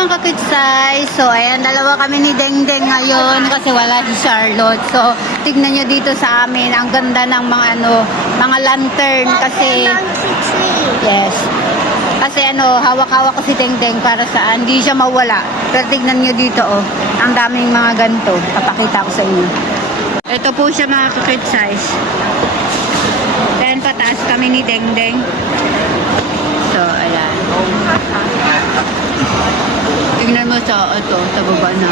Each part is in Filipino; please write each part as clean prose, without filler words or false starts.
mga kakitsay. So, ayan, dalawa kami ni Dengdeng ngayon kasi wala si Charlotte. So, tignan nyo dito sa amin. Ang ganda ng mga lantern kasi... Yes. Kasi hawak-hawak ko si Dengdeng para saan. Hindi siya mawala. Pero tignan nyo dito, oh. Ang daming mga ganito. Papakita ko sa inyo. Ito po siya mga kakitsay. Then, pataas kami ni Dengdeng. So, ayan. Tingnan mo sa baba na.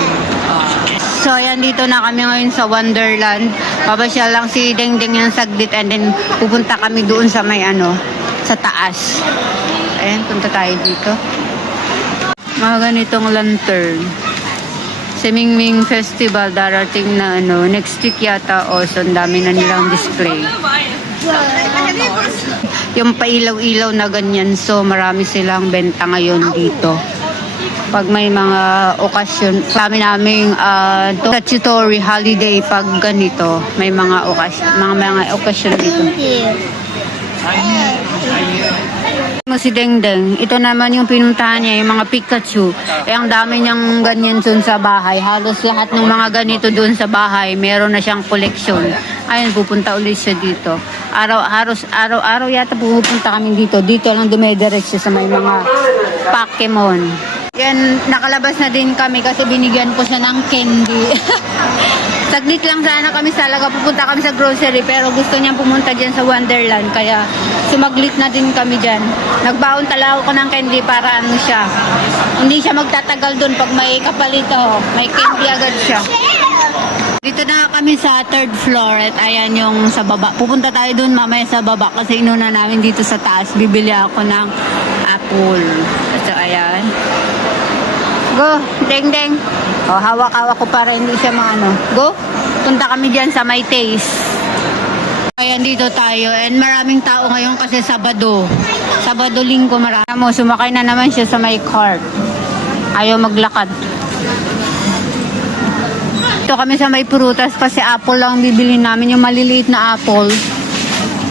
So, ayan, dito na kami ngayon sa Wonderland. Babasya lang si Dengdeng yung saglit and then pupunta kami doon sa may sa taas. Ayan, punta tayo dito. Mga ganitong lantern. Sa Mingming Festival, darating na next week yata o so, ang dami na nilang display. Yung pailaw-ilaw na ganyan, so marami silang benta ngayon dito. Pag may mga okasyon, kami naming statutory holiday pag ganito, may mga okasyon dito. Si Dengdeng, ito naman yung pinuntahan niya, yung mga Pikachu. Ang dami niyang ganyan dun sa bahay. Halos lahat ng mga ganito dun sa bahay, meron na siyang koleksyon. Ayun, pupunta ulit siya dito. Araw-araw yata pupunta kami dito. Dito lang dumediretso sa may mga Pokemon. Yan, nakalabas na din kami kasi binigyan ko siya ng candy. Saglit lang sana kami pupunta kami sa grocery pero gusto niyang pumunta dyan sa Wonderland kaya sumaglit na din kami dyan. Nagbaon talaga ko ng candy para siya. Hindi siya magtatagal dun pag may kapalit may candy agad siya. Dito na kami sa 3rd floor at ayan yung sa baba. Pupunta tayo dun mamaya sa baba kasi inuna namin dito sa taas. Bibili ako ng apple. So ayan. Go, Dengdeng. Hawak-hawak ko para hindi siya Go, punta kami dyan sa may taste. Ayan, dito tayo. And maraming tao ngayon kasi Sabado. Sabado, Linggo, marami. Sumakay na naman siya sa may cart. Ayaw maglakad. Dito kami sa may prutas kasi apple lang bibili namin. Yung maliliit na apple.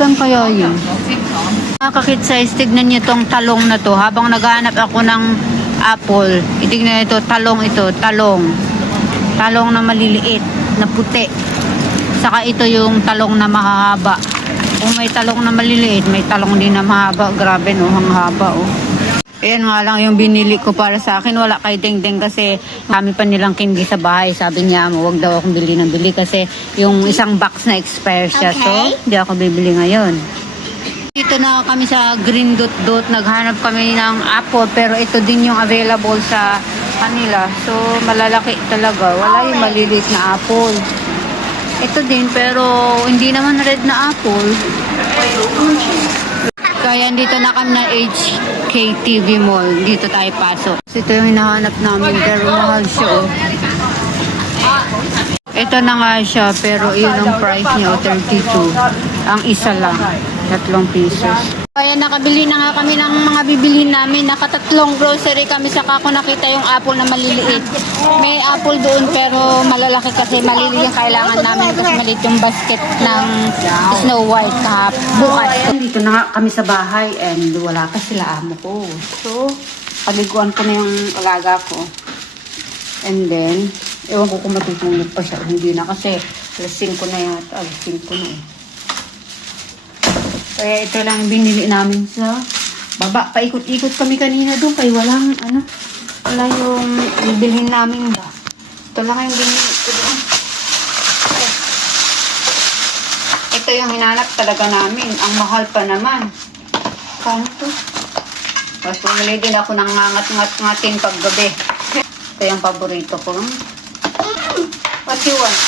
Saan kaya yun? Mga kakit-size, tignan nyo tong talong na to. Habang naghahanap ako ng apple, itignan ito, talong. Talong na maliliit, na puti. Saka ito yung talong na mahahaba. Kung may talong na maliliit, may talong din na mahaba. Grabe ang haba Ayan nga lang yung binili ko para sa akin. Wala kay Dengdeng kasi kami pa nilang candy sa bahay. Sabi niya, huwag daw akong bili kasi yung isang box na expire siya. Okay. So, hindi ako bibili ngayon. Dito na kami sa Green Dot. Naghanap kami ng apple pero ito din yung available sa kanila. So, malalaki talaga. Wala yung maliliit na apple. Ito din pero hindi naman red na apple. Kaya dito na kami na HKTV Mall. Dito tayo pasok. Ito yung hinahanap namin pero mahal siya Ito na nga siya pero yun ang price niya 32. Ang isa lang. 3 pesos. Kaya nakabili na nga kami ng mga bibilhin namin. Nakatatlong grocery kami saka ako nakita yung apple na maliliit. May apple doon pero malalaki kasi maliliit yung kailangan namin kasi maliit yung basket ng Snow White bukas. Dito na nga kami sa bahay and wala pa sila amo ko. So, paliguan ko na yung alaga ko. And then, ewan ko kung matutulog pa siya. Hindi na kasi alas 5 na yata. Alas 5 na Kaya ito lang binili namin sa baba. Paikot-ikot kami kanina doon. Kaya wala yung bibilhin namin ba. Ito lang yung binili ko doon. Ito yung hinanap talaga namin. Ang mahal pa naman. Kano to? Tapos bumili din ako ng ngat-ngatin paggabi. Ito yung paborito ko. What you want?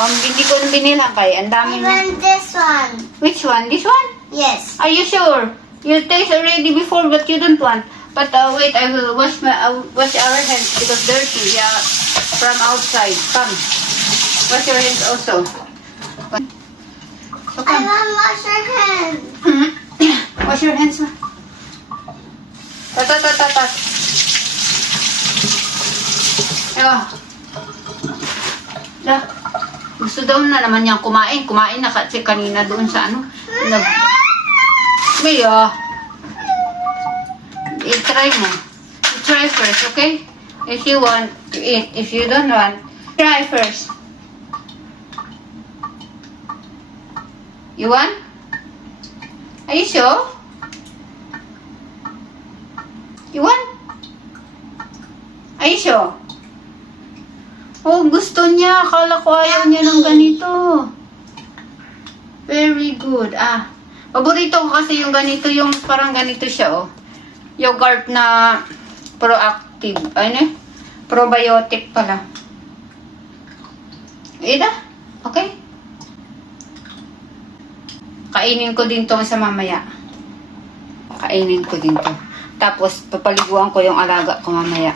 Hindi ko binila kay. Ang dami I want this one. Which one? This one? Yes. Are you sure? You taste already before but you don't want. But wait, I will wash our hands because dirty. Yeah, from outside. Come. Wash your hands also. So I want to wash your hands. Wash your hands. Tat. Gusto daw na naman niyang kumain. Kumain na kasi kanina doon sa Maya. I-try mo. I-try first, okay? If you want to eat. If you don't want, try first. You want? Are you sure? You want? Are you sure? Oh, gusto niya. Akala ko ayaw niya ng ganito. Very good. Paborito ko kasi yung ganito, yung parang ganito siya, oh. Yogurt na proactive. Ano? Probiotic pala. Ida? Okay? Kainin ko din to sa mamaya. Kainin ko din to. Tapos, papaliguan ko yung alaga ko mamaya.